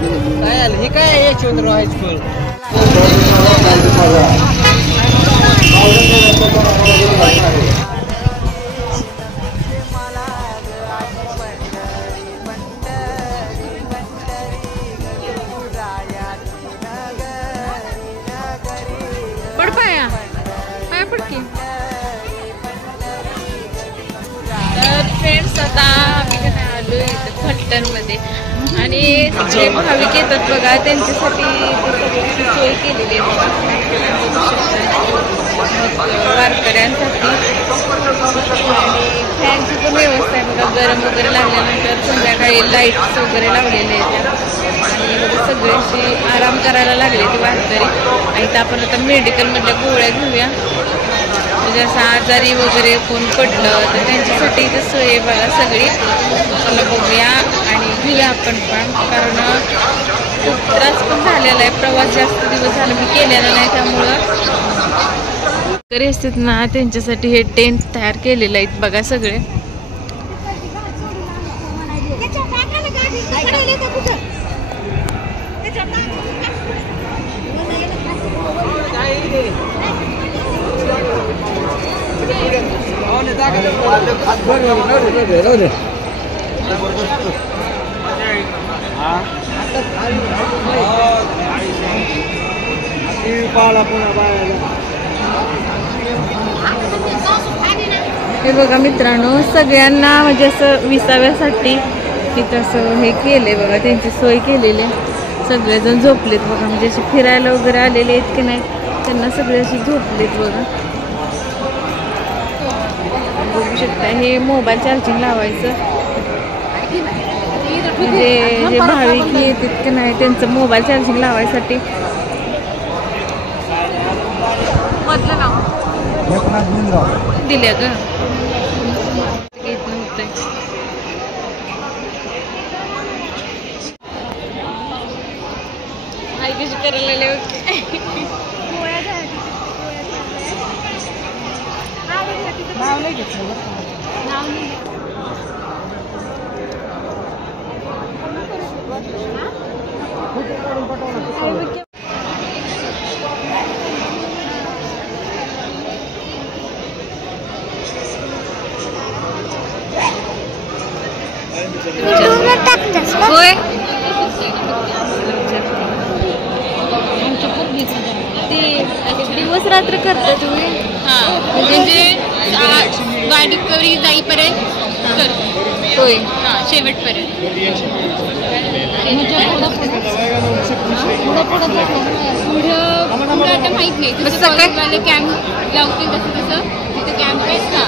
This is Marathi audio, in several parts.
काय आलं हे काय यशवंतराव हायस्कूल पड पाया पाया पडकी. तर फ्रेंड्स आता आम्ही आलो इथं फलटणमध्ये आणि जे भाविक येतात बघा त्यांच्यासाठी सगळ्याची सोय केलेली आहे वारकऱ्यांसाठी. आणि फॅनची पण व्यवस्था आहे बघा. गरम वगैरे लागल्यानंतर संध्याकाळी लाईट्स वगैरे लावलेले आहेत आणि सगळ्यांशी आराम करायला लागले ते वारकरी. आणि इथं आपण आता मेडिकलमधल्या गोळ्या घेऊया. म्हणजे असं आजारी वगैरे कोण पडलं तर त्यांच्यासाठी इथं सोय आहे बघा सगळी. चला बघूया आणि घेऊया आपण पण, कारण खूप त्रास पण झालेला आहे. प्रवास जास्त दिवस झाला मी केलेला नाही, त्यामुळं तरी असतात ना त्यांच्यासाठी हे टेंट तयार केलेलं आहेत बघा सगळे. हे बघा मित्रांनो, सगळ्यांना म्हणजे असं विसाव्यासाठी तिथं असं हे केलंय बघा, त्यांची सोय केलेली आहे. सगळेजण झोपलेत बघा, म्हणजे असे फिरायला वगैरे आलेले आहेत की नाही त्यांना सगळे असे झोपलेत बघा. बघू शकता हे मोबाईल चार्जिंग लावायचं, म्हणजे जे भाविक येतात की नाही त्यांचं मोबाईल चार्जिंग लावायसाठी. मधलं नाव दिल्या ग घेत नव्हते. आई कशी करायला होय दिवस रात्र करता तुम्ही? म्हणजे गाडी करी जाईपर्यंत होय शेवटपर्यंत. पुढं आता माहित नाही कॅम्प लावतील तसं तसं तिथं कॅम्प आहेत ना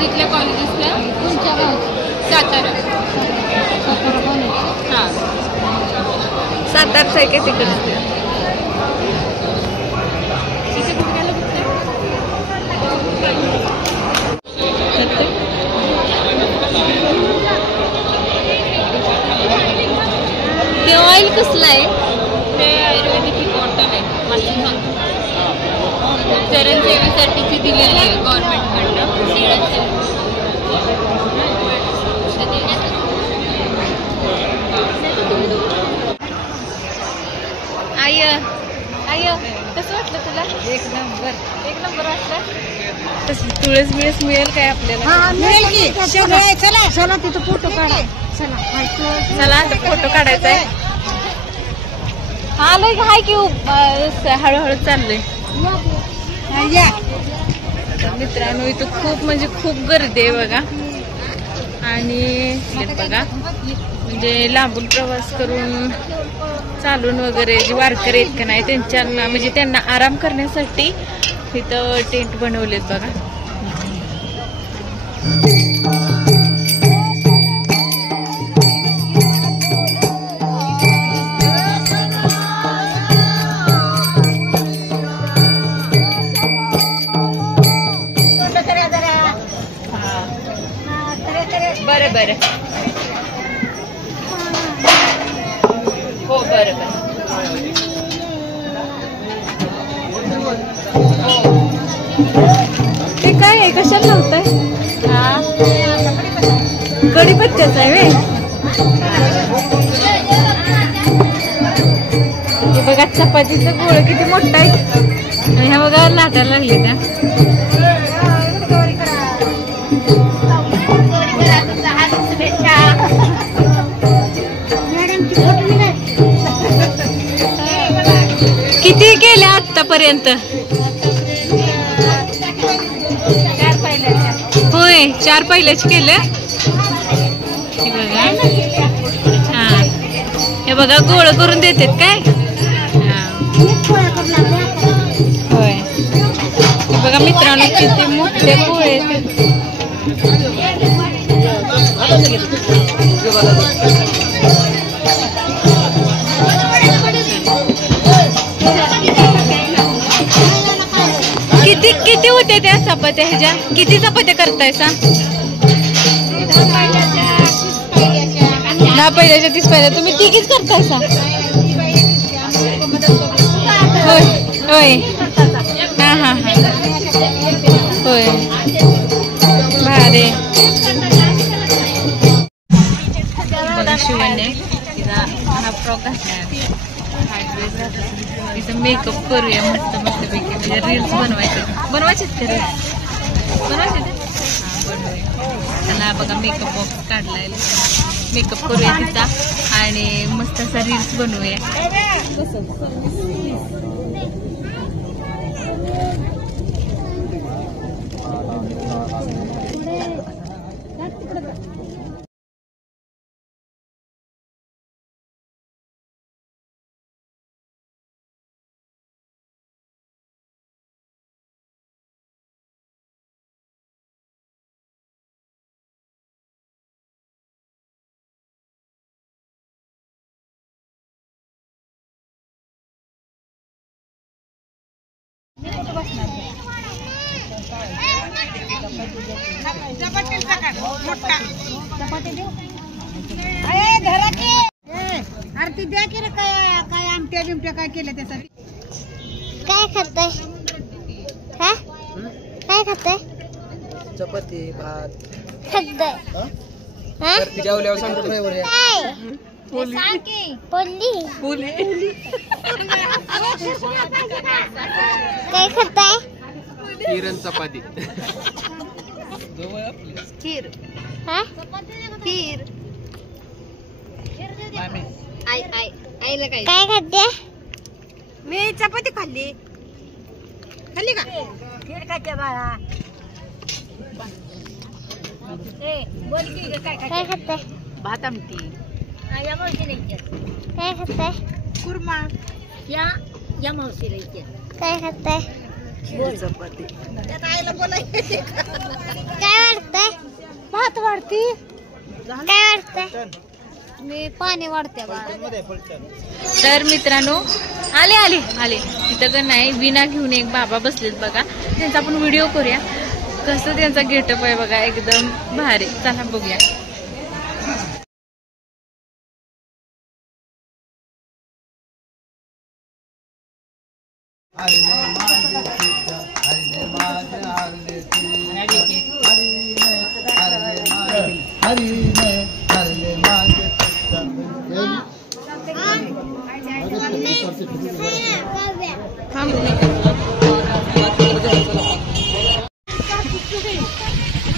तिथल्या कॉलेजेसला. कोणत्या गावात? सातारा. हां सातारचं आहे काय तिकडं? ते ऑइल कसलं आहे? ते आयुर्वेदिक बॉटल आहे. चरणसेवेसाठीची दिलेली आहे गव्हर्नमेंटकडनं. आय कसं वाटलं तुला? एक नंबर वाटलं. तसं तुळस बिळस मिळेल काय आपल्याला? मिळेल की. चला चला तिथं फोटो काढा. चला आता फोटो काढायचा आहे. आलोय हाय की हळूहळू चाललोय. मित्रांनो इथं खूप म्हणजे खूप गर्दी आहे बघा. आणि बघा म्हणजे लांबून प्रवास करून चालून वगैरे जे वारकरी आहेत का नाही त्यांच्यांना म्हणजे त्यांना आराम करण्यासाठी इथं टेंट बनवलेत बघा. बरं बरं हो बरं बरं. ते काय आहे कशाला लावताय? कढीपत्त्याचं आहे वे. बघा चपातीचं गोळ किती मोठा आहे आणि ह्या बघा लाटायला लागले त्या. किती केल्या आतापर्यंत? होय 4 पहिल्याच केलं. हे बघा हा हे बघा गोळ करून देतात काय. होय हे बघा मित्रांनो किती मोठे गोळे किती किती होते त्या चपात्या ह्याच्या? किती चपात्या करतायसा? 10 पहिल्याच्या 30 पहिल्या. तुम्ही तिघीच करतायसा? होय होय हा हा हा होय भारी. बघा शिवण्या तिचा हा फ्रॉक घातला, ड्रेस घातला. तिचं मेकअप करूया मस्त मस्तपैकी. म्हणजे रील्स बनवायचेत ते रील्स बनवायचे ते बनवूया. त्याला बघा मेकअप बॉक्स काढलाय. मेकअप करूया तिचा आणि मस्त असा रील्स बनवूया. आरती द्या की रे. काय आमट्या बिमट्या काय केलं त्यासाठी? काय खाताय? हा काय खाताय? चपाती भात खाताय हा जेवल्यावर सांगतो ड्रायव्हर काय सांग की. पोली काय खाताय? किरण चपाती खीर हा खीर आईला काय काय खाते? मी चपाती खाल्ली का? खीर खाते बाळा. बोल की काय काय खाताय? भात आमटी. काय खाताय? कुर्मा. या मावशीला इथे काय खाताय? चपाती. त्यात आईला बोलायचं. काय वाढताय? भात वाढती. काय वाढताय? मी पाणी वाढते बाळा. तर मित्रांनो आले आले आले तिथं का नाही विना घेऊन एक बाबा बसलेत बघा. त्यांचा आपण व्हिडिओ करूया. कसं त्यांचा गेटअप आहे बघा एकदम भारी. चला बघूया.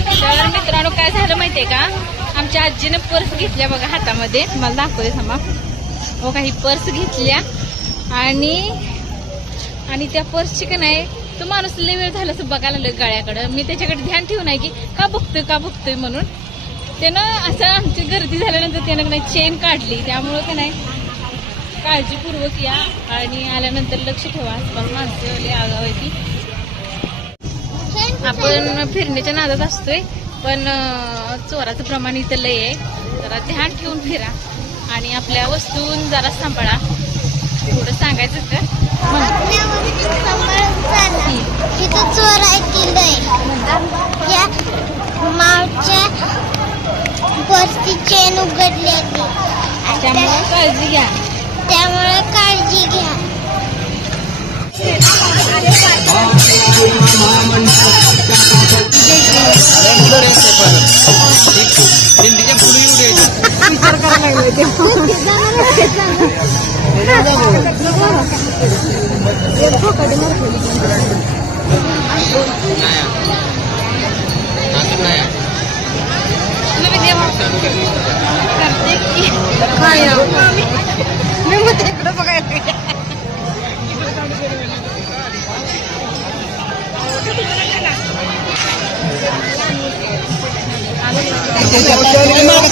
तर मित्रांनो काय झालं माहितीये का, आमच्या आजीने पर्स घेतल्या बघा हातामध्ये. मला दाखवते थांबा. हो काही पर्स घेतल्या आणि त्या पर्सची का नाही तो माणूस लय वेळ झाला असं बघायला लागलं गाळ्याकडं. मी त्याच्याकडे ध्यान ठेवून आहे की का बघतोय म्हणून. त्यानं असं आमची गर्दी झाल्यानंतर त्यानं नाही चेन काढली. त्यामुळं का नाही काळजीपूर्वक या आणि आल्यानंतर लक्ष ठेवा. आसपास माणसं लय आगाव आहे ती. आपण फिरण्याच्या नादात असतोय पण चोराचं प्रमाण इथं लय आहे. जरा ध्यान ठेवून फिरा आणि आपल्या वस्तू जरा सांभाळा. थोडं सांगायचं तर तिथं चोर आहे. या मावच्या पर्सची चेन उघडलेली त्यामुळे काळजी घ्या. त्यामुळे काळजी घ्या. हिंदीच्या पुढे विचार करायला लागले. मी मग इकडं बघायला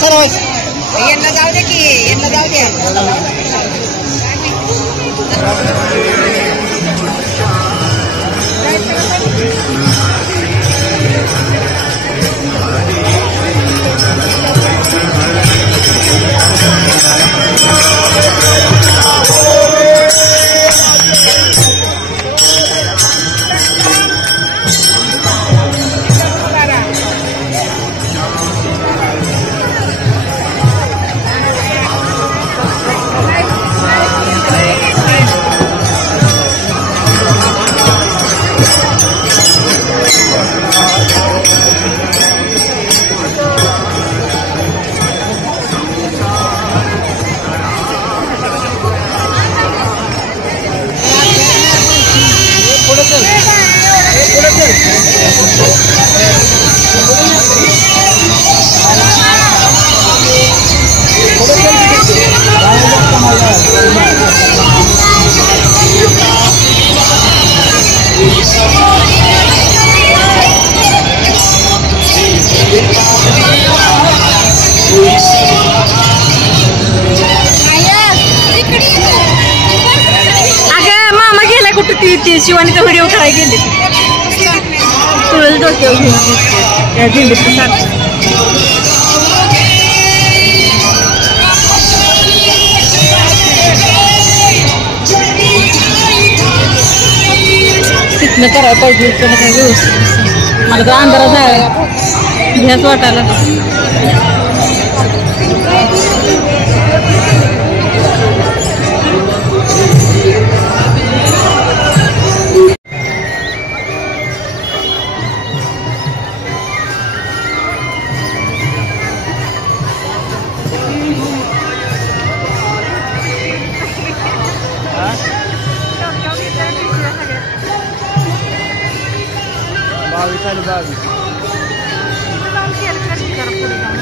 यांना जाऊ दे की यांना जाऊ दे ती शिवानीचा व्हिडिओ करायला गेली तुळस डोक्यावर घेऊन या दिंडीत तिथनं करायला पाहिजे इतकं काय व्यवस्थित मला तर अंधारात जायला भ्यास वाटायला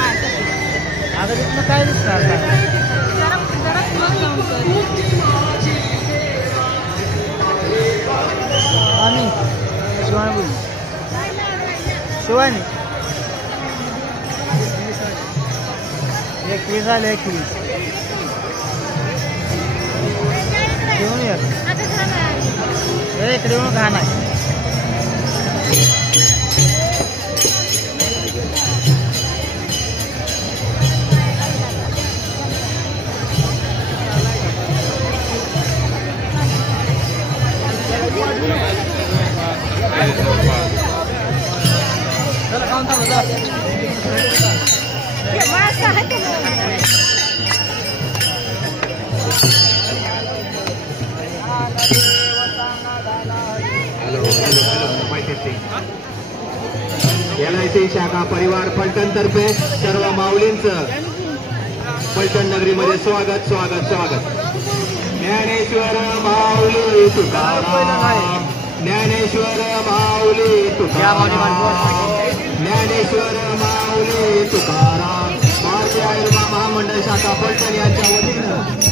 आता तिथनं काय दिसणार आणि शिवानी बोल शिवानी 21 झाले 21 घेऊन ये इकडे येऊन घाण आहे LIC शाखा परिवार फलटण तर्फे सर्व माऊलींचं फलटण नगरीमध्ये स्वागत स्वागत स्वागत. ज्ञानेश्वर माऊली तुकाराम ज्ञानेश्वर माऊली तुकाराम ज्ञानेश्वर माऊली तुकाराम. भारतीय आयुर्वेद महामंडळ शाखा फलटण यांच्या वतीनं